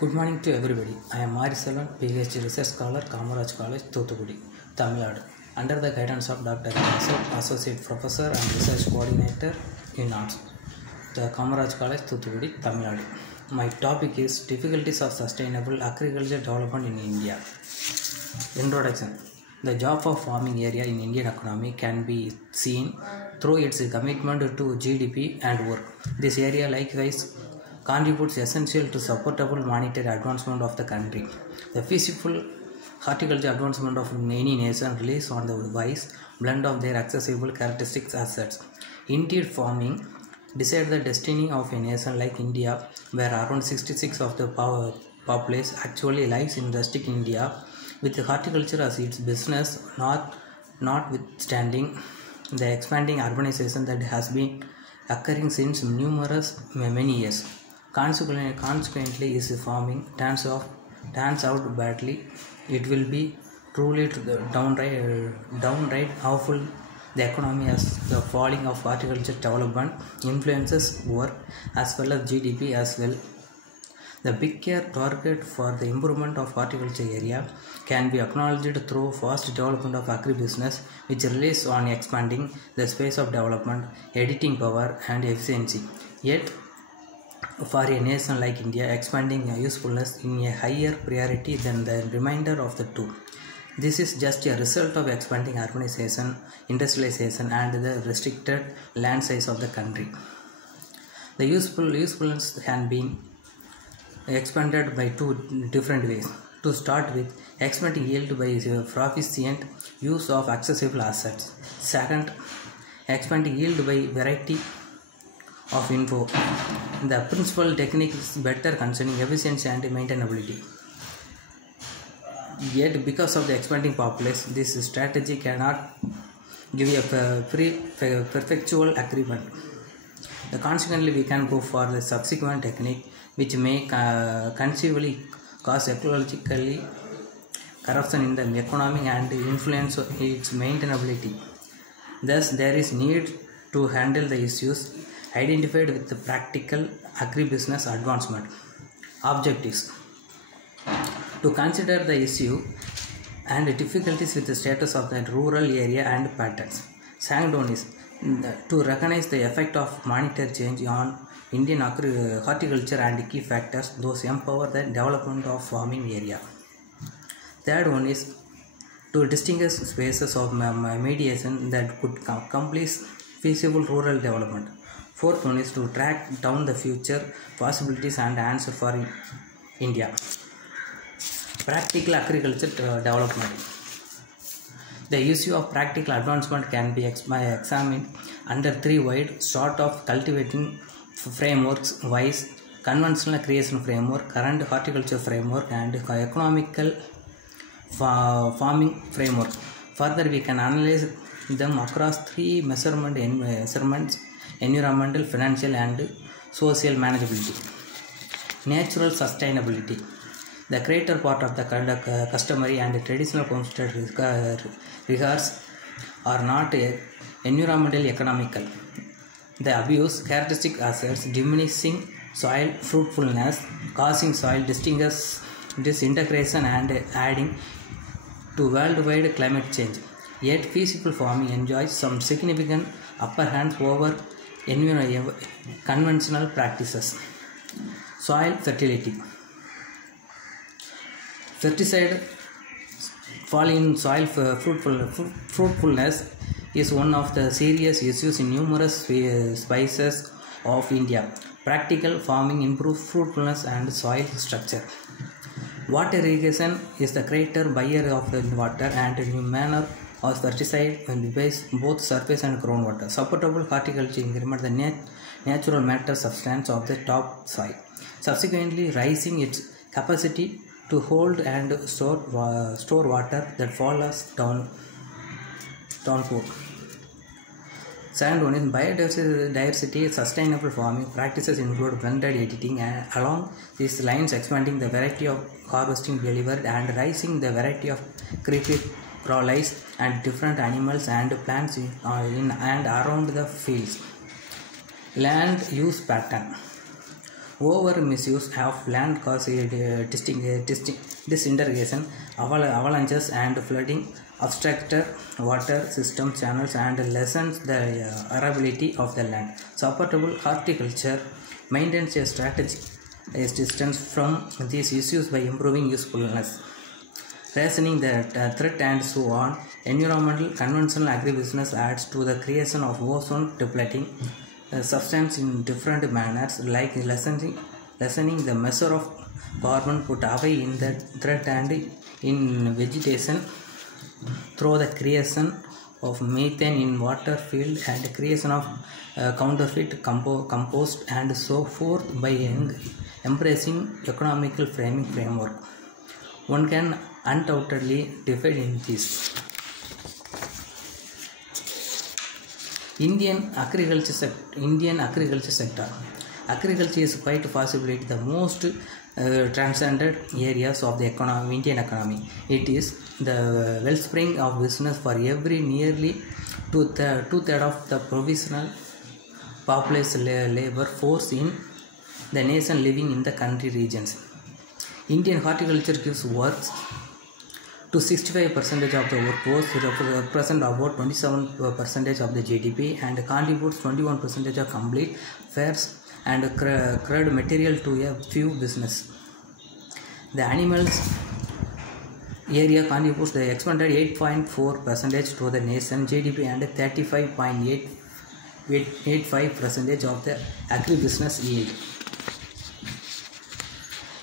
Good morning to everybody. I am Mariselvan, PhD Research Scholar, Kamaraj College, Thuthukudi, Tamil Nadu. Under the guidance of Dr. Asad, Associate Professor and Research Coordinator in Arts, the Kamaraj College, Thuthukudi, Tamil Nadu. My topic is Difficulties of Sustainable Agriculture Development in India. Introduction. The job of farming area in Indian economy can be seen through its commitment to GDP and work. This area likewise contributes essential to supportable monetary advancement of the country. The feasible horticulture advancement of any nation relies on the wise blend of their accessible characteristics assets. Indeed, farming decides the destiny of a nation like India, where around 66% of the populace actually lives in rustic India, with horticulture as its business, notwithstanding the expanding urbanization that has been occurring since many years. Consequently, if farming turns out badly, it will be truly downright harmful the economy, as the falling of horticulture development influences work as well as GDP as well. The big care target for the improvement of horticulture area can be acknowledged through fast development of agribusiness, which relies on expanding the space of development, editing power and efficiency. Yet, for a nation like India, expanding usefulness is a higher priority than the remainder of the two. This is just a result of expanding urbanization, industrialization and the restricted land size of the country. The usefulness can be expanded by two different ways. To start with, expanding yield by proficient use of accessible assets. Second, expanding yield by variety of info. The principal technique is better concerning efficiency and maintainability. Yet, because of the expanding populace, this strategy cannot give a perpetual agreement. Consequently, we can go for the subsequent technique, which may conceivably cause ecologically corruption in the economy and influence its maintainability. Thus, there is need to handle the issues identified with the practical agribusiness advancement. Objectives: to consider the issue and difficulties with the status of the rural area and patterns. Second one is to recognize the effect of monetary change on Indian horticulture and key factors those empower the development of farming area. Third one is to distinguish spaces of mediation that could accomplish feasible rural development. Fourth one is to track down the future possibilities and answer for India. Practical agriculture development. The issue of practical advancement can be examined under three wide sort of cultivating frameworks: wise, conventional creation framework, current horticulture framework, and economical farming framework. Further, we can analyze them across three measurements: environmental, financial, and social manageability. Natural sustainability. The greater part of the customary and traditional homestead regards are not environmentally economical. The abuse characteristic assets diminishing soil fruitfulness, causing soil disintegration and adding to worldwide climate change. Yet feasible farming enjoys some significant upper hands over conventional practices. Soil fertility. Pesticide fall in soil fruitfulness is one of the serious issues in numerous spaces of India. Practical farming improves fruitfulness and soil structure. Water irrigation is the greater buyer of the water and a new manner of pesticide in both surface and groundwater. Supportable horticulture increment the natural matter substance of the top soil, subsequently raising its capacity to hold and store water that falls downpour. Second one is biodiversity. Sustainable farming practices include blended editing and along these lines expanding the variety of harvesting delivered and raising the variety of creepy crawlies and different animals and plants in and around the fields. Land use pattern. Over misuse of land causes disintegration, avalanches and flooding, obstructed water system channels and lessens the arability of the land. Supportable horticulture maintains a strategic distance from these issues by improving usefulness, rationing the threat and so on. Environmental conventional agribusiness adds to the creation of ozone depleting substance in different manners, like lessening the measure of carbon put away in the threat and in vegetation through the creation of methane in water field and creation of counterfeit compost and so forth by embracing economical framework. One can undoubtedly divide in this. Indian agriculture sector. Agriculture is quite possibly the most transcendent areas of the Indian economy. It is the wellspring of business for every nearly two-thirds of the provincial population labor force in the nation living in the country regions. Indian horticulture gives work to 65% of the workforce, represent about 27% of the GDP, and contributes 21% of complete fares and crowd material to a few business. The animals area contributes the expanded 8.4% to the nation GDP and 35.85% of the agribusiness yield.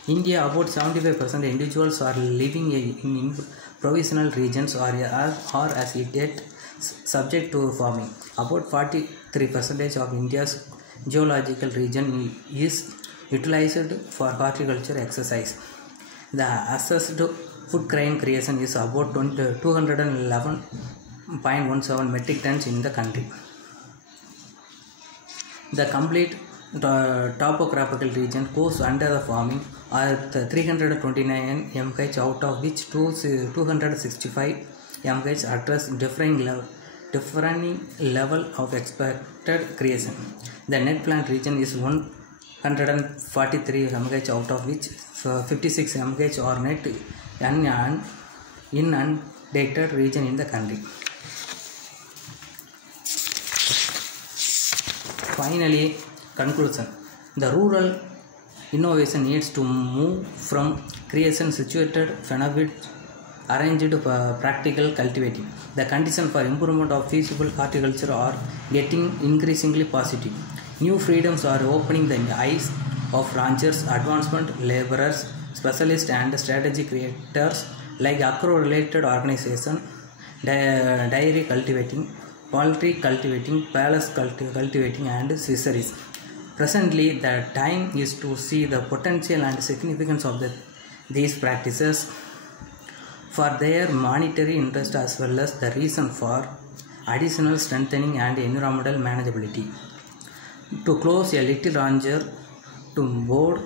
India, about 75% individuals are living in provincial regions or as yet subject to farming. About 43% of India's geological region is utilized for horticulture exercise. The assessed food grain creation is about 211.17 metric tons in the country. The complete topographical region goes under the farming are 329 MKH, out of which 265 MKH address differing level of expected creation. The net plant region is 143 MKH, out of which 56 MKH are net inundated region in the country. Finally, conclusion. The rural innovation needs to move from creation situated phenomenon arranged practical cultivating. The conditions for improvement of feasible horticulture are getting increasingly positive. New freedoms are opening the eyes of ranchers, advancement laborers, specialists and strategy creators like agro-related organization, dairy cultivating, poultry cultivating, palace cultivating and fisheries. Presently, the time is to see the potential and significance of these practices for their monetary interest as well as the reason for additional strengthening and environmental manageability. To close, a little rancher to board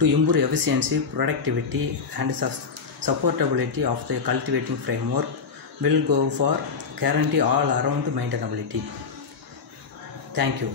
to improve efficiency, productivity and supportability of the cultivating framework will go for guarantee all around maintainability. Thank you.